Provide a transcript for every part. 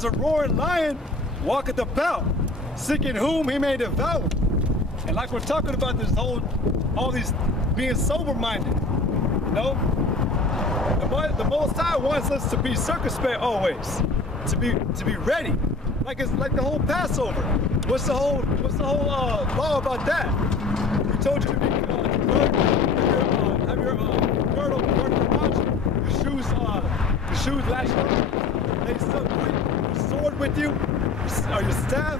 as a roaring lion walketh about, seeking whom he may devour. And like we're talking about this all these being sober-minded, you know? The Most High wants us to be circumspect always, to be ready. Like it's like the whole Passover. What's the whole law about that? We told you to be have your girdle around you, your shoes lashed up, laced up quick, your sword with you, or your staff.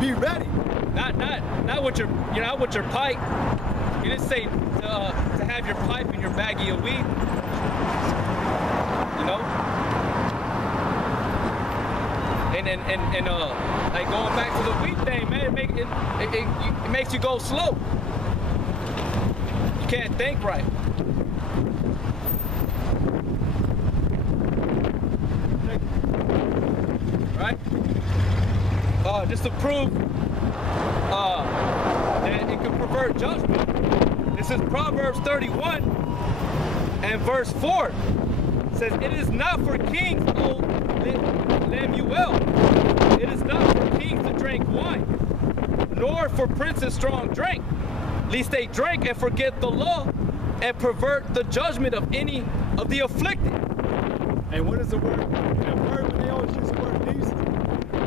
Be ready. Not with your with your pipe. You didn't say to have your pipe in your baggie of weed. You know. And like going back to the weed thing, man, it makes you go slow. You can't think right. Right? Just to prove that it can pervert judgment. This is Proverbs 31 and verse 4. It says, "It is not for kings, O Lemuel. It is not for kings to drink wine, nor for princes strong drink, lest they drink and forget the law and pervert the judgment of any of the afflicted." And what is the word? When they always use the word least,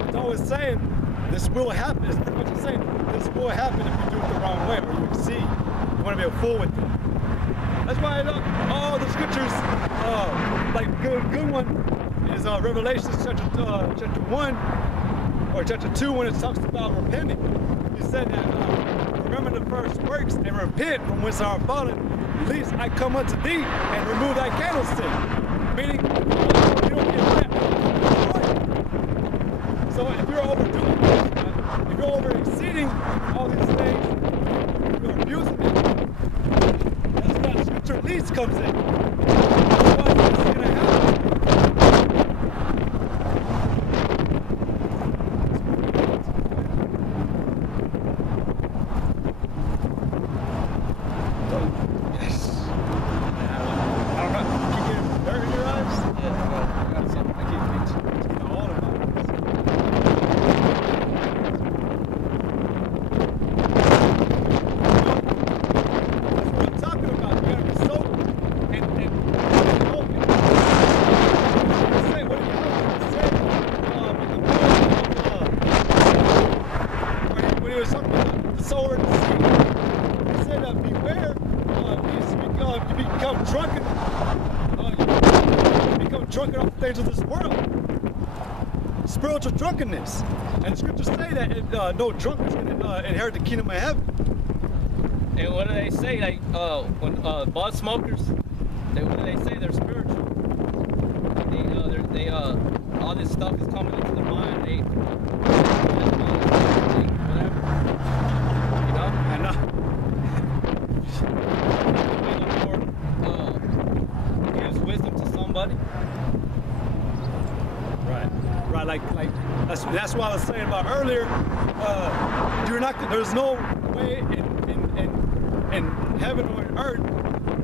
it's always saying this will happen. It's pretty much saying this will happen if you do it the wrong way or you exceed. You want to be a fool with it. That's why all the scriptures, like good one is Revelation chapter 1 or chapter 2 when it talks about repenting. He said that remember the first works and repent from whence are fallen, lest I come unto thee and remove thy candlestick. Meaning, you don't get right. So if you're overdoing it, if you're over exceeding all these things, you're abusing it. That's where that scripture least comes in. Otherwise, it's going to happen. Things of this world, spiritual drunkenness, and the scriptures say that no drunkard can inherit the kingdom of heaven. And what do they say? Like when bud smokers, what do they say? They're spiritual. They all this stuff is coming into their mind. They whatever, you know. I know. The Lord gives wisdom to somebody. Right, like that's what I was saying about earlier. There's no way in heaven or in earth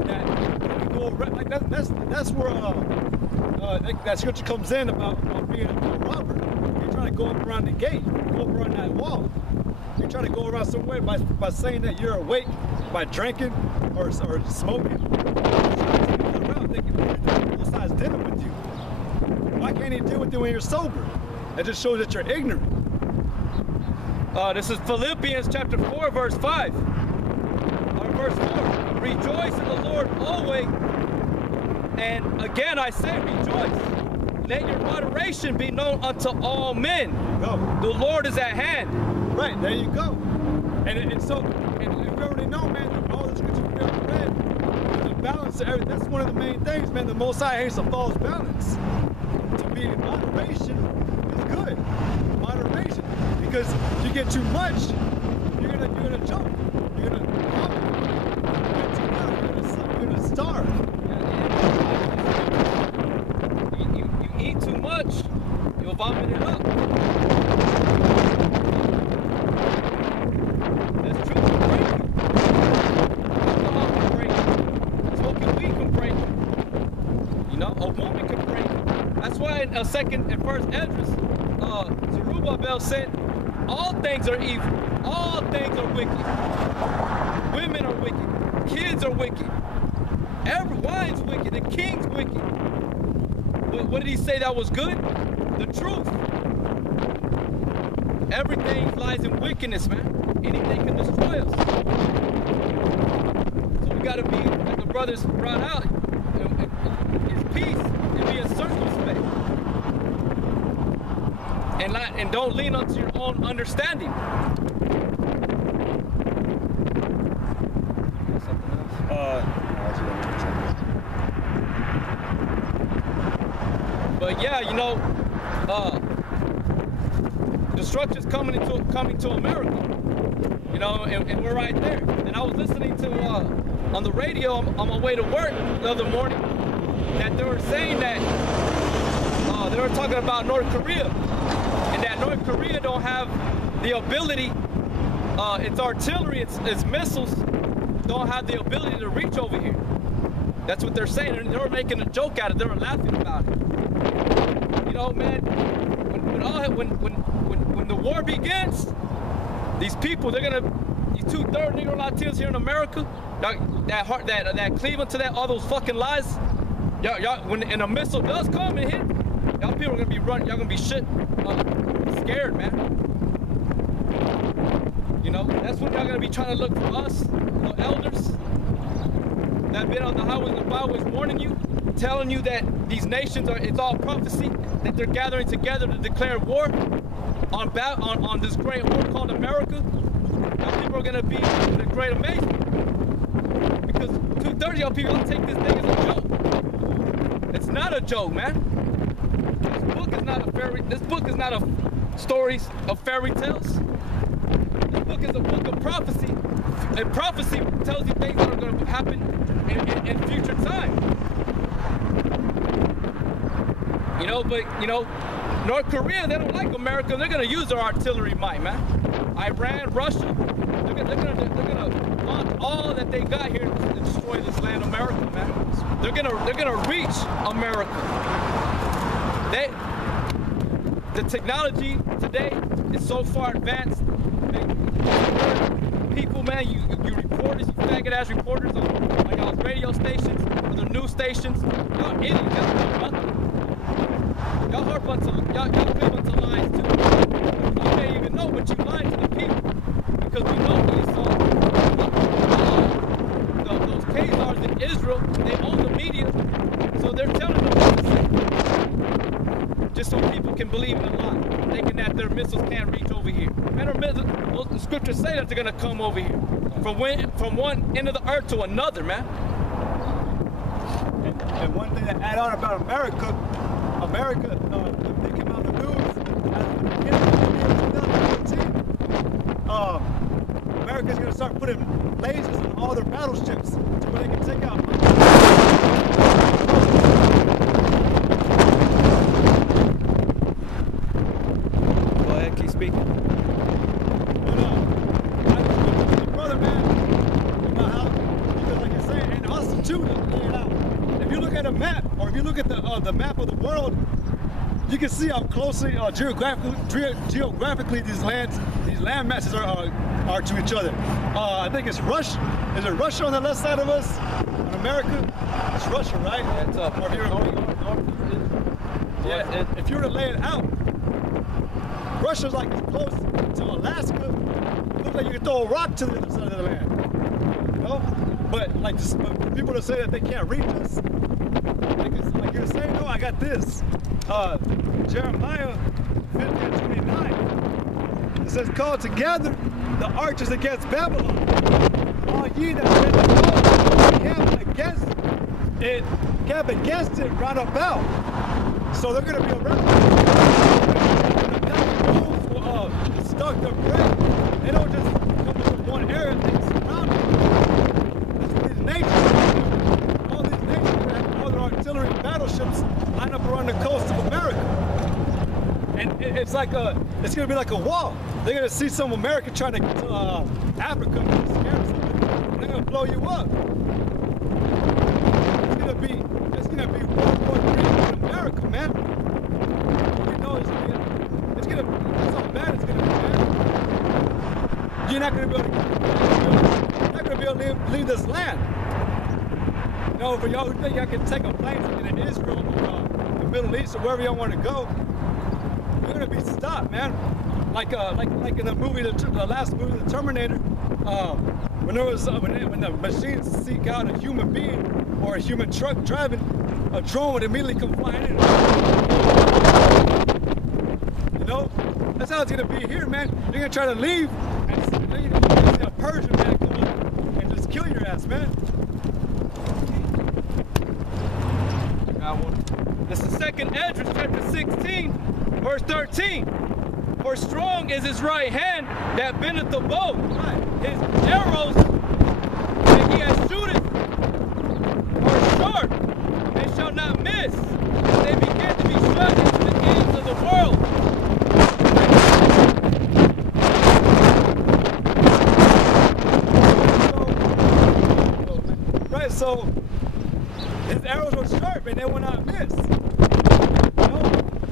that you go around, like that's where that scripture comes in about being a robber. You're trying to go up around the gate, go up around that wall. You're trying to go around some way by saying that you're awake by drinking or smoking. You're trying to take it around thinking both sides dealing with you. Why can't he deal with you when you're sober? That just shows that you're ignorant. This is Philippians chapter 4, verse 5. Verse 4. Rejoice in the Lord always. And again I say rejoice. Let your moderation be known unto all men. The Lord is at hand. Right, there you go. And you already know, man, all the scriptures we ever read, the balance of everything, that's one of the main things, man. The Most High hates a false balance. To be in moderation is good. Moderation. Because if you get too much, you're gonna jump. You're gonna vomit. You're gonna starve. You eat too much, you'll vomit it up. That's true. Alcohol can break you. Smoking weed can break you. You know, a woman can break you. That's why in in First Esdras, Zerubbabel said, all things are evil, all things are wicked. Women are wicked, kids are wicked, every wine's wicked, the king's wicked. What did he say that was good? The truth. Everything lies in wickedness, man. Anything can destroy us. So we gotta be, like the brothers brought out, is peace and be a circumspect. And don't lean onto your own understanding. Something else? But yeah, you know, destruction's coming to America. You know, and we're right there. And I was listening to on the radio on my way to work the other morning that they were saying that they were talking about North Korea, and that North Korea don't have the ability, its artillery, its missiles don't have the ability to reach over here. That's what they're saying, and they were making a joke out of it. They were laughing about it. You know, man, when the war begins, these people, these 2/3 Negro Latinos here in America, that Cleveland to that, all those fucking lies, when a missile does come and hit, y'all people are gonna be running, y'all gonna be shit scared, man. You know, that's when y'all gonna be trying to look for us, the elders that been on the highways and byways warning you, telling you that these nations it's all prophecy, that they're gathering together to declare war on this great war called America. Now people are gonna be in a great amazement, because 2/3 of y'all people gonna take this thing as a joke. It's not a joke, man. This book is not a stories of fairy tales. This book is a book of prophecy, and prophecy tells you things that are going to happen in future time. You know, but you know, North Korea, they don't like America. They're going to use their artillery might, man. Iran, Russia, they're gonna launch all that they got here to destroy this land, America, man. They're gonna reach America. The technology today is so far advanced. People, man, you reporters, you faggot ass reporters on like y'all's radio stations or the news stations, y'all idiots, y'all know nothing. Y'all harp on y'all play a bunch of lies too. You may even know, but you lied to the people, because we know when you saw those Khazars in Israel, they own the media, so they're telling them what to say, just so people can believe in a lie, thinking that their missiles can't reach over here. And the scriptures say that they're gonna come over here from one end of the earth to another, man. And one thing to add on about America, they came out in the news at the beginning of 2014. America's gonna start putting lasers on all their battleships to where they can take out. Go ahead, keep speaking. Brother, man, about how, because like I say, and also too, to lay it out. If you look at a map, or if you look at the map of the world, you can see how closely geographically these land masses are to each other. I think it's Russia. Is it Russia on the left side of us? On America? It's Russia, right? That's up. Or if you were to lay it out, Russia's like as close to Alaska. It looks like you could throw a rock to the other side of the land. You know? But like people that say that they can't reach us, like you're saying, no, I got this. Jeremiah 50:29. It says, "Call together the archers against Babylon. All ye that are in the camp against it round about." So they're going to be around. Those who stock their bread, they don't just come to one area, they surround it. That's what these nations, all these nations have all their artillery and battleships line up around the coast of America. And it's going to be like a wall. They're going to see some America trying to get to Africa and scare something. They're going to blow you up. It's going to be World War III in America, man. It's gonna, that's how bad it's gonna be, man. You're not gonna be able to leave this land. You know, for y'all who think y'all can take a plane to get to Israel, the Middle East, or wherever y'all want to go, you're gonna be stopped, man. Like in the movie, the last movie, The Terminator, when the machines seek out a human being or a human truck driving, a drone would immediately come flying in. You know, that's how it's gonna be here, man. You're gonna try to leave, and see a Persian man come up and just kill your ass, man. Got one. This is 2nd Esdras chapter 16, verse 13. For strong is his right hand that bendeth the bow. Right. His arrows that he has shooteth are sharp and shall not miss. They begin to be shot into the ends of the world. Right, so his arrows were sharp and they will not miss.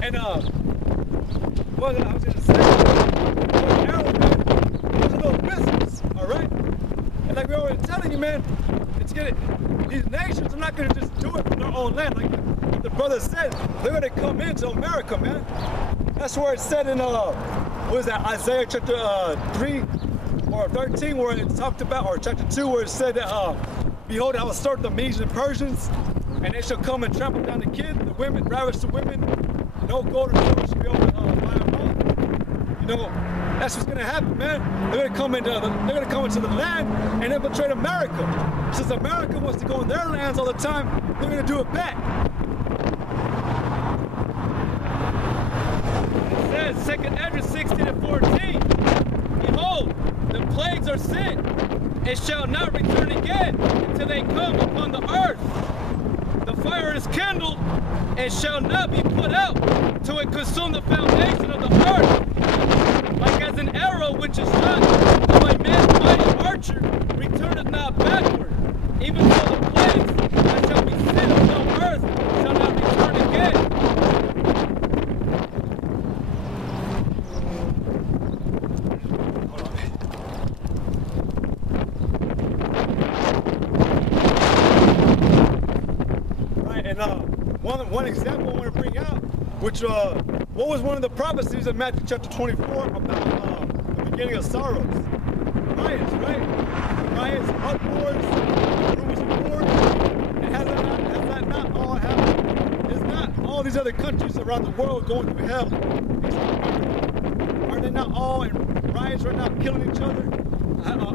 You know? And what I was gonna say, those arrows, man, those are those missiles, all right? And like we were already telling you, man, these nations are not gonna just do it from their own land. Like the brother said, they're gonna come into America, man. That's where it said in what is that, Isaiah chapter 3 or 13, where it talked about, or chapter 2, where it said that, behold, I will start the Medes and Persians, and they shall come and trample down the kids, the women, ravish the women. No gold or silver should be able to buy them all. You know, that's what's gonna happen, man. They're gonna come into the land and infiltrate America. Since America wants to go in their lands all the time, they're gonna do it back. It says 2nd Esdras 16 and 14. Behold, the plagues are sent and shall not return again until they come upon the earth. The fire is kindled and shall not be put out till it consume the foundation of the earth. Like as an arrow which is shot from a man's mighty archer returneth not backward, even so the plagues that shall be sent upon earth shall not return again. One example I want to bring out, which what was one of the prophecies in Matthew chapter 24 about the beginning of sorrows? Riots, right? Riots, uproars, rumors of wars. And has that not all happened? Is not all these other countries around the world going through hell? Are they not all in riots right now, killing each other?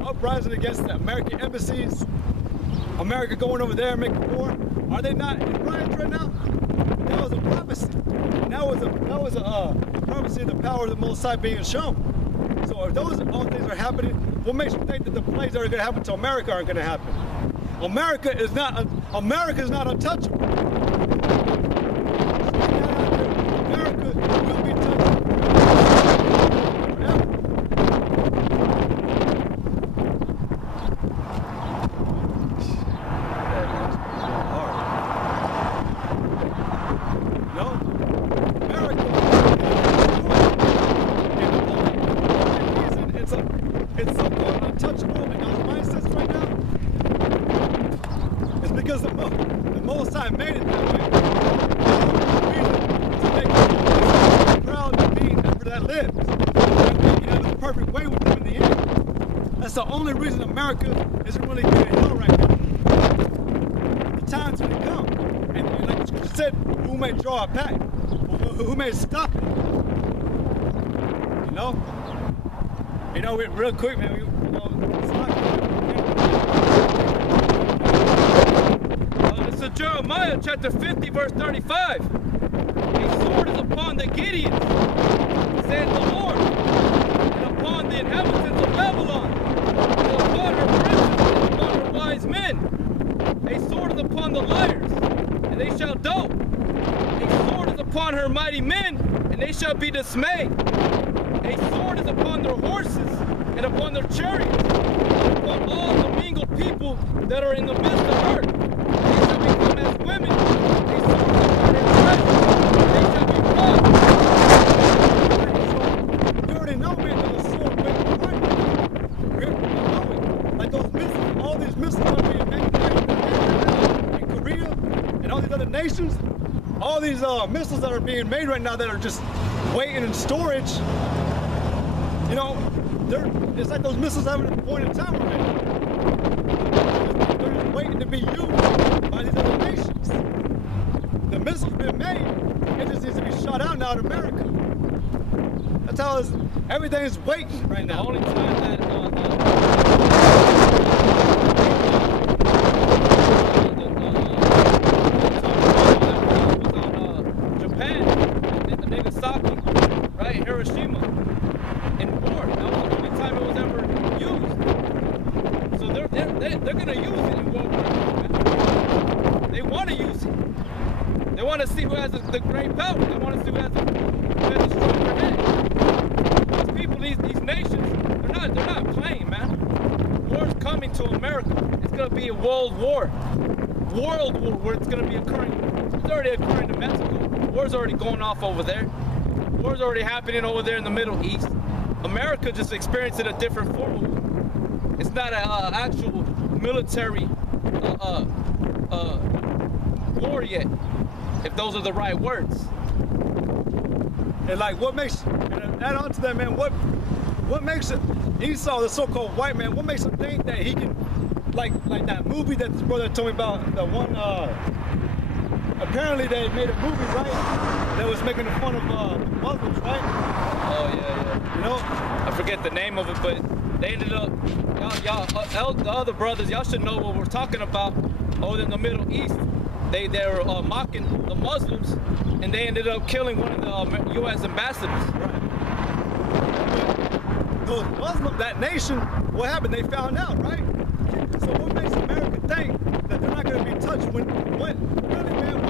Uprising against the American embassies? America going over there and making war? Are they not in riots right now? That was a prophecy. That was a prophecy of the power of the Most High being shown. So if those all things are happening, what makes you think that the plagues that are going to happen to America aren't going to happen? America is not untouchable. America will be touchable forever. It's so untouchable in those mindsets right now. It's because the Most High made it that way. To make people proud of being ever that lives. You have the perfect way with them in the end. That's the only reason America isn't really getting hell right now. The time's gonna come. And like you said, who may draw it back? Who may stop it? You know? You know, real quick, man, This is Jeremiah chapter 50, verse 35. A sword is upon the Gideons, said the Lord, and upon the inhabitants of Babylon, and upon her princes, and upon her wise men. A sword is upon the liars, and they shall dote. A sword is upon her mighty men, and they shall be dismayed. A sword is upon their horses and upon their chariots, and upon all the mingled people that are in the midst of her. They shall become as women. A sword is upon their treasures. They shall be robbed. nations, all these missiles that are being made right now that are just waiting in storage, you know, it's like those missiles having a point in time already. They're just waiting to be used by these other nations. The missile's been made, it just needs to be shot out now in America. That's how everything's waiting right now. The only time that Japan, Nagasaki, right, Hiroshima, in war. That was the only time it was ever used. So they're gonna use it in World War II. They want to use it. They want to see who has the great power. They want to see who has the stronger head. These people, these nations, they're not playing, man. War's coming to America. It's gonna be a world war. World war where it's gonna be occurring. It's already occurring to Mexico. War's already going off over there. War's already happening over there in the Middle East. America just experiencing a different form of war. It's not an actual military war yet, if those are the right words. And like, and add on to that, man, what makes Esau, the so-called white man, what makes him think that he can, like that movie that this brother told me about, the one, apparently they made a movie, right, that was making fun of Muslims, right? Oh, yeah. You know? I forget the name of it, but they ended up, the other brothers, y'all should know what we're talking about over in the Middle East. They were mocking the Muslims, and they ended up killing one of the U.S. ambassadors. Right. Those Muslims, that nation, what happened? They found out, right? So what makes America think that they're not going to be touched when really, man,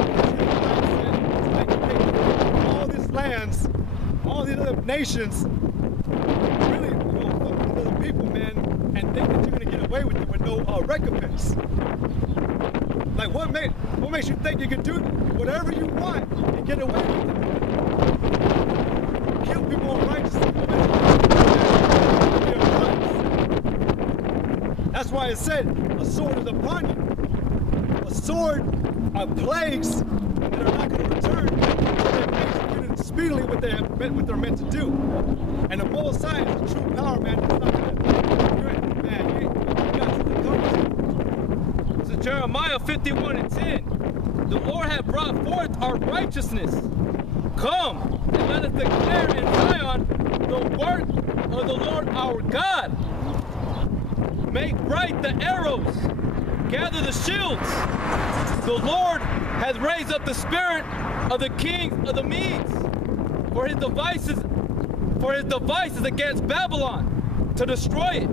what all these lands, all these other nations, really, you know, fuck with other people, man, and think that you're going to get away with it with no recompense. Like, what makes you think you can do whatever you want and get away with it? Kill people unrighteously. That's why it said, a sword is upon you. A sword of plagues that are not going to return until they're executed speedily what they're meant to do. And the Most High is the true power, man. It's not going to man, you got to come. So Jeremiah 51:10, the Lord hath brought forth our righteousness. Come, and let us declare in Zion the work of the Lord our God. Make bright the arrows, gather the shields. The Lord hath raised up the spirit of the kings of the Medes for his devices against Babylon to destroy it,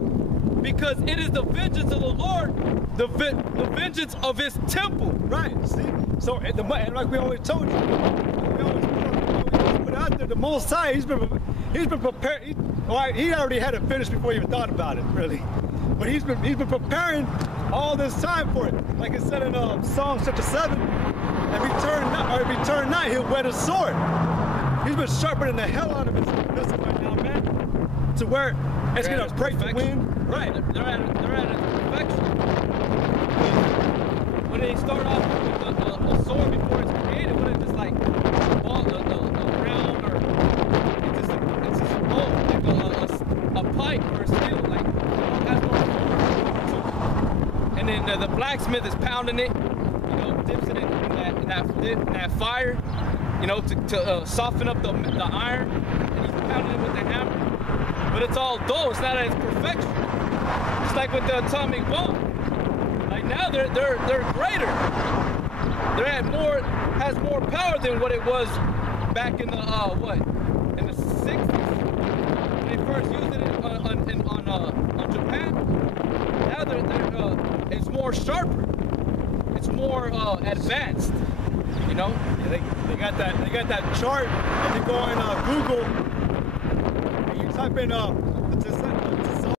because it is the vengeance of the Lord, the vengeance of his temple. Right, see? So, and like we always told you, we always put out there, the Most High, he's been prepared. He already had it finished before he even thought about it, really. But he's been preparing all this time for it. Like it said in Psalm chapter 7, if he turn not, he'll whet his sword. He's been sharpening the hell out of his missile right now, man. To where it's gonna break the wind. Right. They're at perfection. When they start off with the sword before it's created, when it's just like ball, the ground, or it's just a bow, like a pipe or a steel, like it has no sword. And then the blacksmith is pounding it, you know, dips it in that fire, you know, to soften up the iron, and he's pounding it with the hammer. But it's all dull. It's not at its perfection. It's like with the atomic bomb. Like now they're greater. They're at has more power than what it was back in the in the 60s when they first used it on Japan. Now it's more sharper. It's more advanced. You know? Yeah, they got that chart. If you go on Google, and you type in